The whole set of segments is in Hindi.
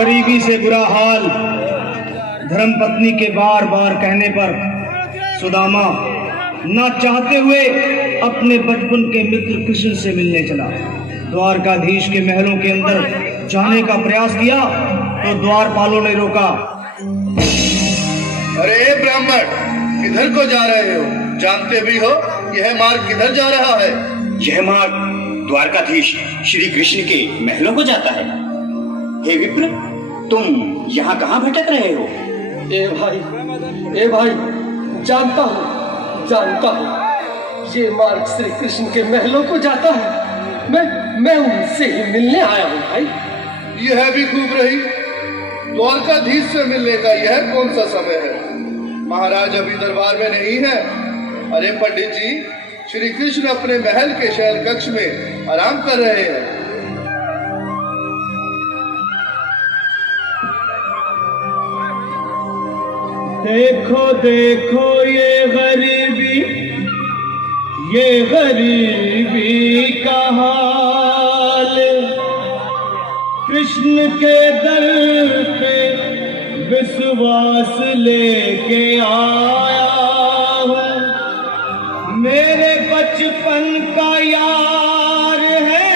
गरीबी से बुरा हाल धर्मपत्नी के बार बार कहने पर सुदामा ना चाहते हुए अपने बचपन के मित्र कृष्ण से मिलने चला। द्वारकाधीश के महलों के अंदर जाने का प्रयास किया तो द्वारपालों ने रोका। अरे ब्राह्मण, किधर को जा रहे हो? जानते भी हो यह मार्ग किधर जा रहा है? यह मार्ग द्वारकाधीश श्री कृष्ण के महलों को जाता है। हे विप्र, तुम यहाँ कहाँ भटक रहे हो? ए भाई, जानता हूँ ये मार्ग श्री कृष्ण के महलों को जाता है। मैं उनसे ही मिलने आया हूँ भाई। यह भी खूब रही, द्वारकाधीश से मिलने का यह कौन सा समय है? महाराज अभी दरबार में नहीं है। अरे पंडित जी, श्री कृष्ण अपने महल के शयन कक्ष में आराम कर रहे हैं। देखो देखो ये गरीबी का हाल, कृष्ण के दर पे विश्वास लेके आया हूँ। मेरे बचपन का यार है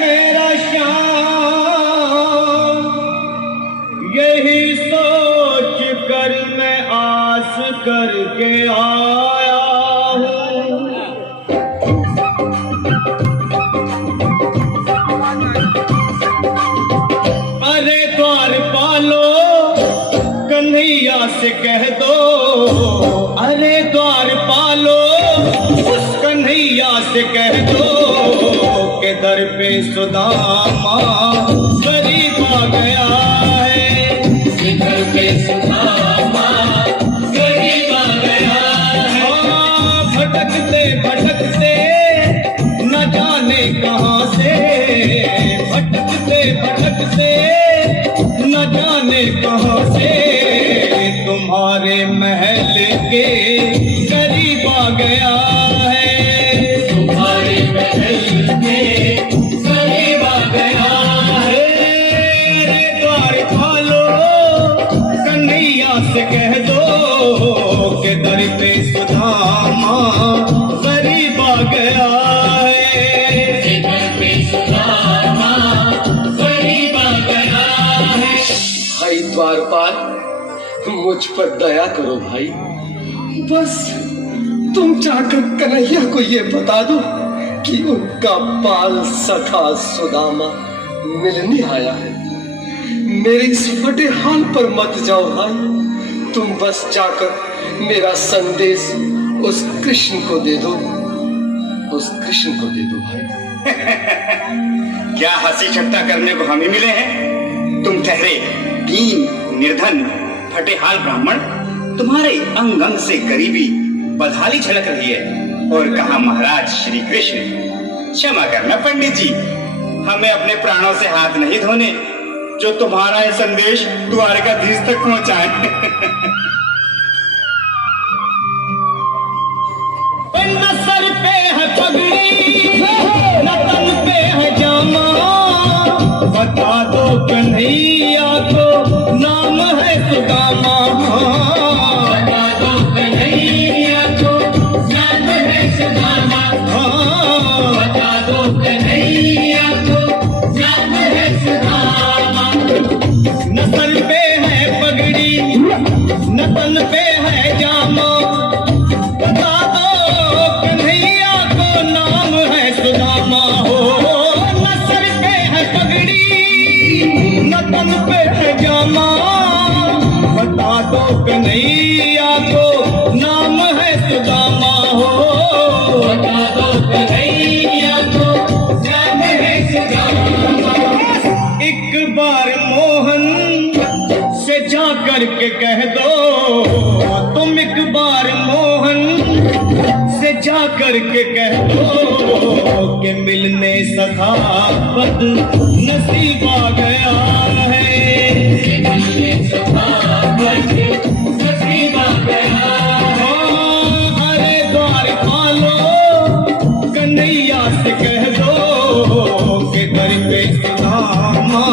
मेरा श्याम, यही सोच कर मैं आस करके आया हूँ। अरे द्वारपालो कन्हैया से कह दो, अरे द्वारपालो उस कन्हैया से कह दो के दर पे सुदामा गरीब आ गया है। दर पे सुदामा गरीब आ गया है। भटकते भटकते न जाने कहाँ से, भटकते भटकते न जाने कहाँ से तुम्हारे महल के करीब आ गया है। तुम्हारे महल के करीब आ गया है। रे द्वारपालो कन्हैया से कह दो के दर पे सुदामा गरीब आ गया है। दर पे सुदामा गरीब आ गया है। भाई द्वारपाल, मुझ पर दया करो भाई। बस तुम जाकर कन्हैया को ये बता दो कि उनका बाल सखा सुदामा मिलने आया है। मेरे इस फटे हाल पर मत जाओ भाई। तुम बस जाकर मेरा संदेश उस कृष्ण को दे दो, उस कृष्ण को दे दो भाई। क्या हंसी ठट्टा करने को हम ही मिले हैं? तुम ठहरे दीन निर्धन फटे हाल ब्राह्मण, तुम्हारे अंग अंग से गरीबी बदहाली झलक रही है। और कहा महाराज श्री कृष्ण? क्षमा करना पंडित जी, हमें अपने प्राणों से हाथ नहीं धोने जो तुम्हारा ये संदेश द्वारकाधीश तक पहुंचाए। न सर पे है पगड़ी न तन पे है जामा, बता दो कन्हैया को नाम है सुदामा। बता दो कन्हैया को नाम है सुदामा। बता दो कन्हैया को नाम है सुदामा। न सर पे है पगड़ी न तन पे है जामा, बता दो कन्हैया को नाम है सुदामा। हो न सर पे है पगड़ी न तन पे है जामा, बता दो कन्हैया को नाम है सुदामा। हो बता दो कन्हैया को नाम है सुदामा। एक बार मोहन से जा करके कह दो, तुम एक बार मोहन से जा करके कह दो कि मिलने सखावत नसीब आ गया है। मिलने सखावत नसीब आ गया है। अरे द्वारपालो कन्हैया से कह दो कि दर पे सुदामा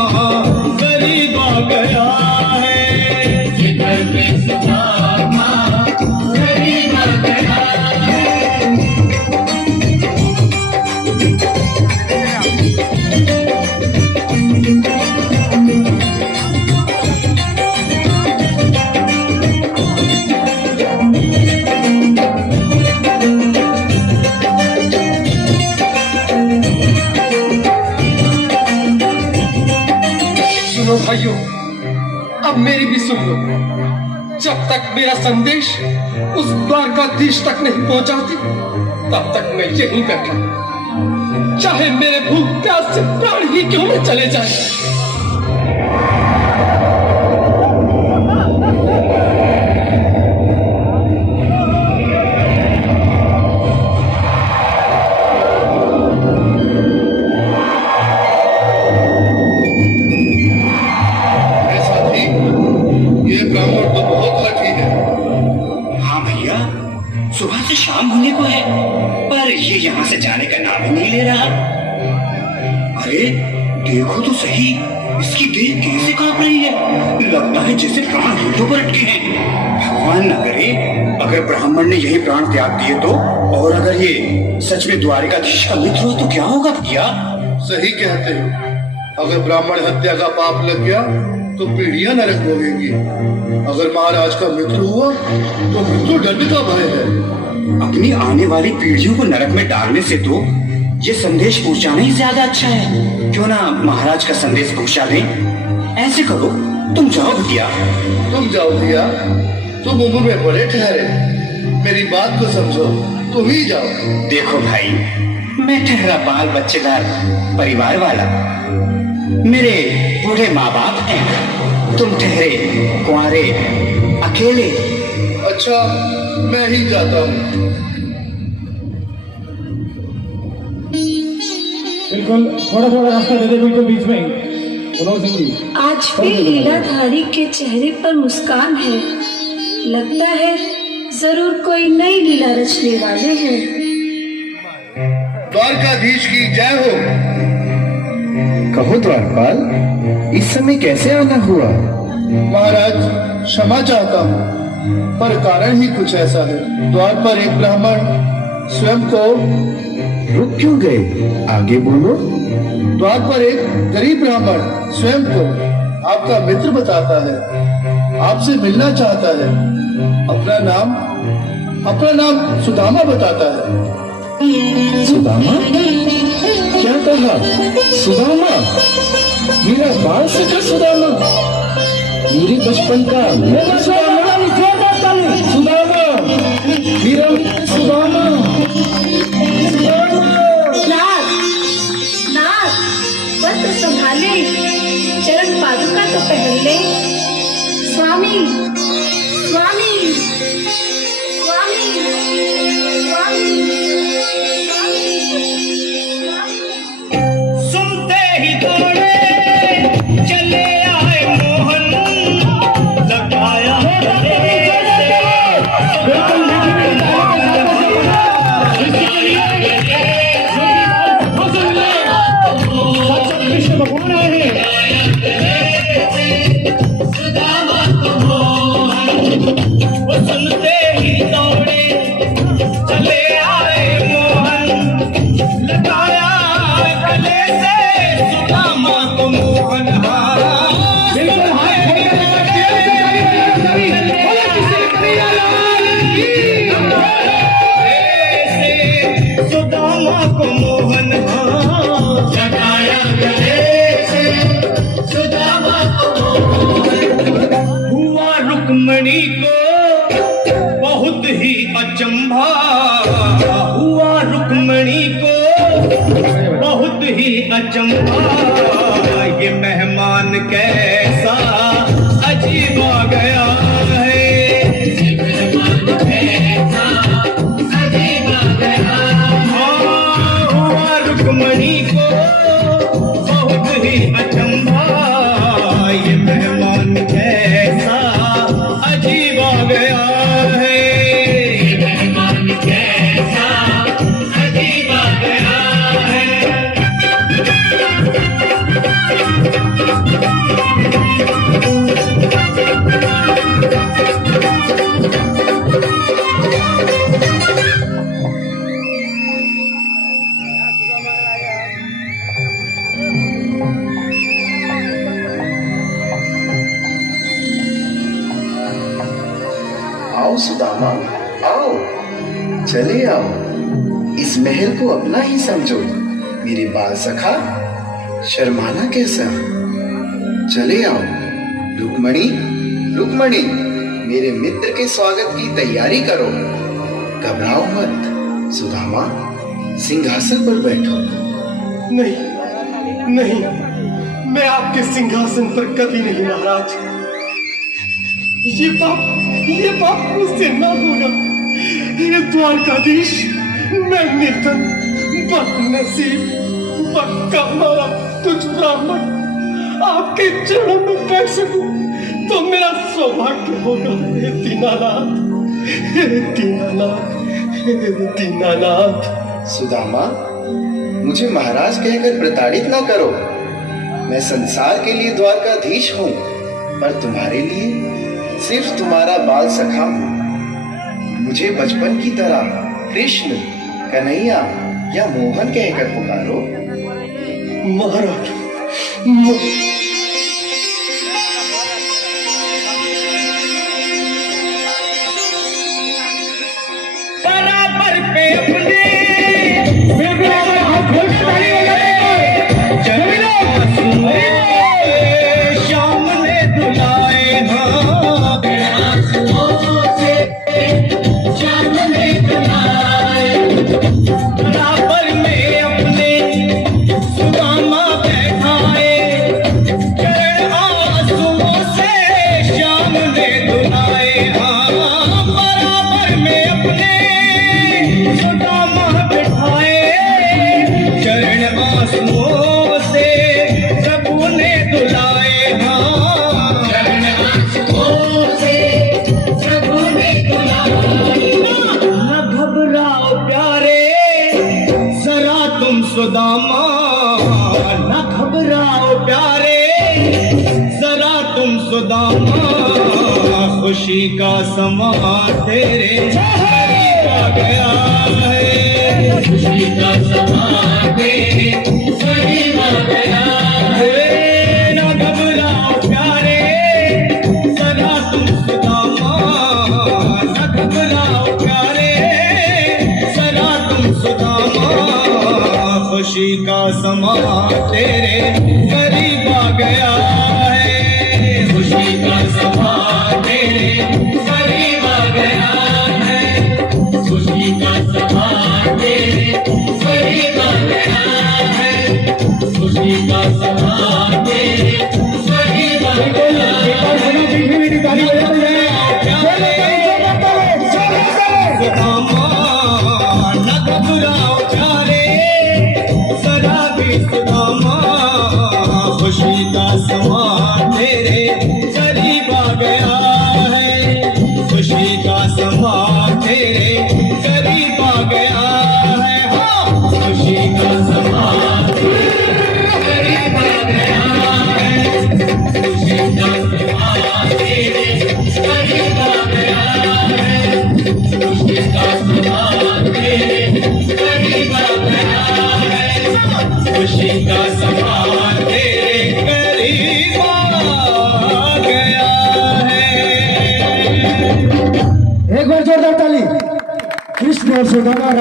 भाइयों, अब मेरी भी सुन लो। जब तक मेरा संदेश उस द्वारकाधीश तक नहीं पहुंचाती, तब तक मैं यहीं बैठा, चाहे मेरे भूख प्यास से प्राण ही क्यों न चले जाए। सुबह से शाम होने को है, पर ये यहाँ से जाने का नाम ही नहीं ले रहा। अरे देखो तो सही, इसकी देह कैसे कांप रही है। लगता है जैसे प्राण होठों पर अटके हैं। भगवान न करे अगर ब्राह्मण ने यही प्राण त्याग दिए तो, और अगर ये सच में द्वारिकाधीश का मित्र हो तो क्या होगा भैया? सही कहते हो। अगर ब्राह्मण हत्या का पाप लग गया तो पीढ़ियां नरक भोगेंगी। अगर महाराज का मित्र हुआ तो मृत्यु दंड का भय है। अपनी आने वाली पीढ़ियों को नरक में डालने से तो ये संदेश पहुंचाना ही ज्यादा अच्छा है। क्यों ना महाराज का संदेश पहुंचा दें। ऐसे करो, तुम जाओ भैया। तुम जाओ भैया, तुम उम्र में बड़े ठहरे, मेरी बात को समझो, तुम ही जाओ। देखो भाई, मैं ठहरा बाल बच्चेदार परिवार वाला, मेरे बूढ़े माँ बाप हैं, तुम ठहरे कुंवारे अकेले। अच्छा, मैं ही जाता हूँ। बिल्कुल, थोड़ा थोड़ा रास्ता दे दे, बिल्कुल बीच में मनोज सिंह जी। आज भी लीलाधारी के चेहरे पर मुस्कान है। लगता है जरूर कोई नई लीला रचने वाले हैं। द्वारकाधीश की जय हो। कहो द्वारपाल, इस समय कैसे आना हुआ? महाराज, क्षमा चाहता हूँ, पर कारण ही कुछ ऐसा है। द्वार पर एक ब्राह्मण स्वयं को रुक क्यों गए? आगे बोलो। द्वार पर एक गरीब ब्राह्मण स्वयं को आपका मित्र बताता है, आपसे मिलना चाहता है। अपना नाम सुदामा बताता है। सुदामा? क्या कहा? सुदामा? मेरा बाल सका सुदामा? मेरे बचपन का मेरा सुदामा? सुदामा, मेरा सुदामा। नाथ, वस्त्र संभाले, चरण पादुका तो पहन ले। स्वामी, स्वामी, स्वामी, स्वामी, सुनते ही दौड़े चले आए मोहन, लगाया सुनते ही दौड़े चले आए मोहन, लगाया गले से सुदामा को मोहन। सुदामा को मोहन लगाया गले से सुदामा को मोहन। हुआ रुक्मणी को बहुत ही अचंभा, हुआ रुक्मणी को बहुत ही अचंभा। ये मेहमान कैसा अजीब आ गया है, हुआ रुक्मणी को बहुत ही अचंभा। ये मेहमान कैसा अजीब आ गया है, मेहमान कैसा अजीब आ गया है। आओ सुदामा, आओ, चले आओ। इस महल को अपना ही समझो। मेरे बाल सखा, शर्माना कैसा? चले आओ। रुक्मणी, रुक्मणी, मेरे मित्र के स्वागत की तैयारी करो। घबराओ मत। सुदामा, सिंहासन पर बैठो। नहीं नहीं, मैं आपके सिंहासन पर कभी नहीं महाराज। ये पाप मुझसे ना होगा। ये द्वारकाधीश, मैं निर्धन, बदनसीब, पक्का मारा तुझ ब्राह्मण आपके चरणों में बैठ सकूं तो मेरा सौभाग्य होगा। हे दीनानाथ, हे दीनानाथ, हे दीनानाथ। सुदामा, मुझे महाराज कहकर प्रताड़ित ना करो। मैं संसार के लिए द्वारकाधीश हूँ, पर तुम्हारे लिए सिर्फ तुम्हारा बाल सखा हूँ। मुझे बचपन की तरह कृष्ण, कन्हैया या मोहन कहकर पुकारो। महाराज, बराबर पे अपने श्याम ने दुलाए, बराबर में अपने सुदामा बैठाए, चरण आंसुओं से श्याम ने दुलाए। बराबर में अपने सुदामा बैठाए, चरण आंसुओं से प्रभु ने दुलाए। चरण आंसुओं से प्रभु ने दुलाए। न घबराओ प्यारे जरा तुम सुदामा, न घबराओ प्यारे जरा तुम सुदामा, खुशी का समा तेरे करीब आ गया है। खुशी का समा तेरे करीब आ गया है। न घबराओ प्यारे जरा तुम सुदामा, न घबराओ प्यारे जरा तुम सुदामा, खुशी का समा तेरे करीब आ गया है। खुशी का समा तेरे करीब आ गया है। खुशी का समा तेरे करीब आ गया है। खुशी का समा तेरे करीब आ गया सुदामा, न घबराओ प्यारे जरा भी सुदामा, खुशी का समा तेरे करीब आ गया है। खुशी का समा तेरे करीब आ गया है। खुशी का समा करीब आ गया है। खुशी का समा तेरे करीब आ गया है। खुशी का समा तेरे करीब आ गया है। खुशी का समा तेरे करीब आ गया है। एक बार जोरदार ताली। कृष्ण और सुदामा